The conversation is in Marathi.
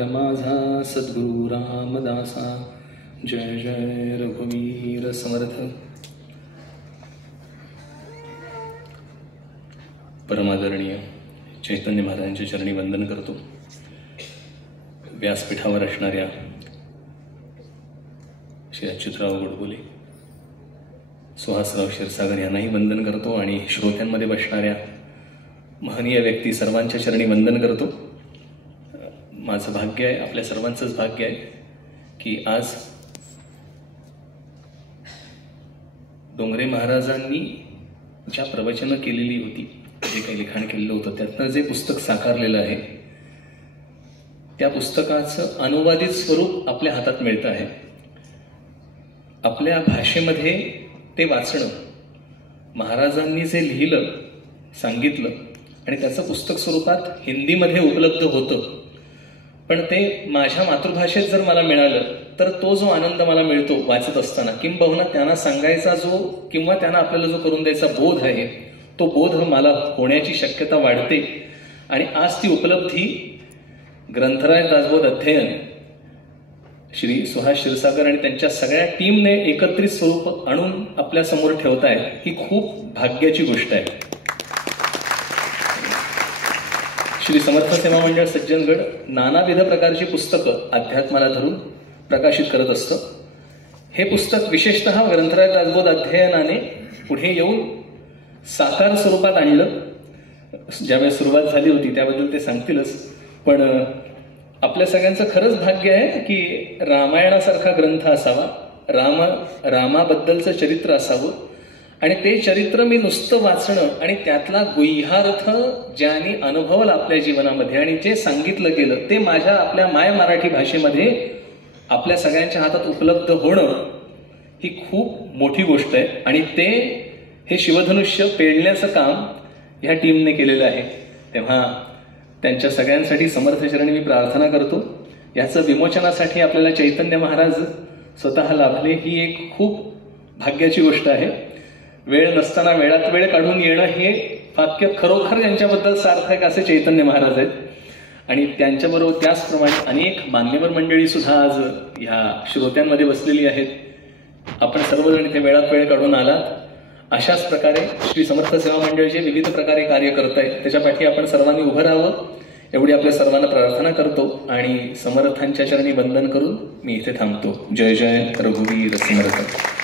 आधार माझा सद्गुरु रामदासा. जय जय रघुवीर समर्थ. परमादरणीय चैतन्य महाराजांच्या चरणी वंदन करतो. व्यासपीठावर असणाऱ्या श्री अच्युतराव गोडबोले, सुहासराव क्षीरसागर यांनाही वंदन करतो आणि श्रोत्यांमध्ये बसणाऱ्या महनीय व्यक्ती सर्वांच्या चरणी वंदन करतो. माझं भाग्य आहे, आपल्या सर्वांचंच भाग्य आहे की आज डोंगरे महाराजांनी ज्या प्रवचनं केलेली होती, जे काही लिखाण केलेलं होतं, त्यातनं जे पुस्तक साकारलेलं आहे, त्या पुस्तकाचं अनुवादित स्वरूप आपल्या हातात मिळतं आहे. आपल्या भाषेमध्ये ते वाचणं, महाराजांनी जे लिहिलं, सांगितलं आणि त्याचं पुस्तक स्वरूपात हिंदीमध्ये उपलब्ध होतं, पण ते माझ्या मातृभाषेत जर मला मिळालं तर तो जो आनंद मला मिळतो वाचत असताना, किंबहुना त्यांना सांगायचा जो किंवा त्यांना आपल्याला जो करून द्यायचा बोध आहे, तो बोध मला होण्याची शक्यता वाढते. आणि आज ती उपलब्धी ग्रंथराज दासबोध अध्ययन श्री सुहास क्षीरसागर आणि त्यांच्या सगळ्या टीमने एकत्रित स्वरूप आणून आपल्या समोर ठेवताय, ही खूप भाग्याची गोष्ट आहे. श्री समर्थ सेवा मंडळ सज्जनगड नानाविध प्रकारची पुस्तकं अध्यात्माला धरून प्रकाशित करत असतं. हे पुस्तक विशेषतः ग्रंथराज दासबोध अध्ययनाने पुढे येऊन साकार स्वरूपात आणलं. ज्यावेळेस सुरुवात झाली होती त्याबद्दल ते सांगतीलच, पण आपल्या सगळ्यांचं खरंच भाग्य आहे की रामायणासारखा ग्रंथ असावा, रामाबद्दलचं चरित्र असावं आणि ते चरित्र मी नुसतं वाचणं आणि त्यातला गुह्यार्थ ज्यांनी अनुभवला आपल्या जीवनामध्ये आणि जे सांगितलं गेलं ते माझ्या आपल्या माय मराठी भाषेमध्ये आपल्या सगळ्यांच्या हातात उपलब्ध होणं ही खूप मोठी गोष्ट आहे. आणि ते हे शिवधनुष्य पेळण्याचं काम ह्या टीमने केलेलं आहे. तेव्हा त्यांच्या सगळ्यांसाठी समर्थचरणी मी प्रार्थना करतो. याचं विमोचनासाठी आपल्याला चैतन्य महाराज स्वतः लाभले, ही एक खूप भाग्याची गोष्ट आहे. वेळ नसताना वेळात वेळ काढून येणं हे वाक्य खरोखर यांच्याबद्दल सार्थक असे चैतन्य महाराज आहेत. आणि त्यांच्याबरोबर त्याचप्रमाणे अनेक मान्यवर मंडळी सुद्धा आज ह्या श्रोत्यांमध्ये बसलेली आहेत. आपण सर्वजण इथे वेळात वेळ काढून आलात. अशाच प्रकारे श्री समर्थ सेवा मंडळीचे विविध प्रकारे कार्य करत आहेत, त्याच्यापाठी आपण सर्वांनी उभं राहावं एवढी आपल्या सर्वांना प्रार्थना करतो आणि समर्थांच्या चरणी वंदन करून मी इथे थांबतो. जय जय रघुवीर समर्थ.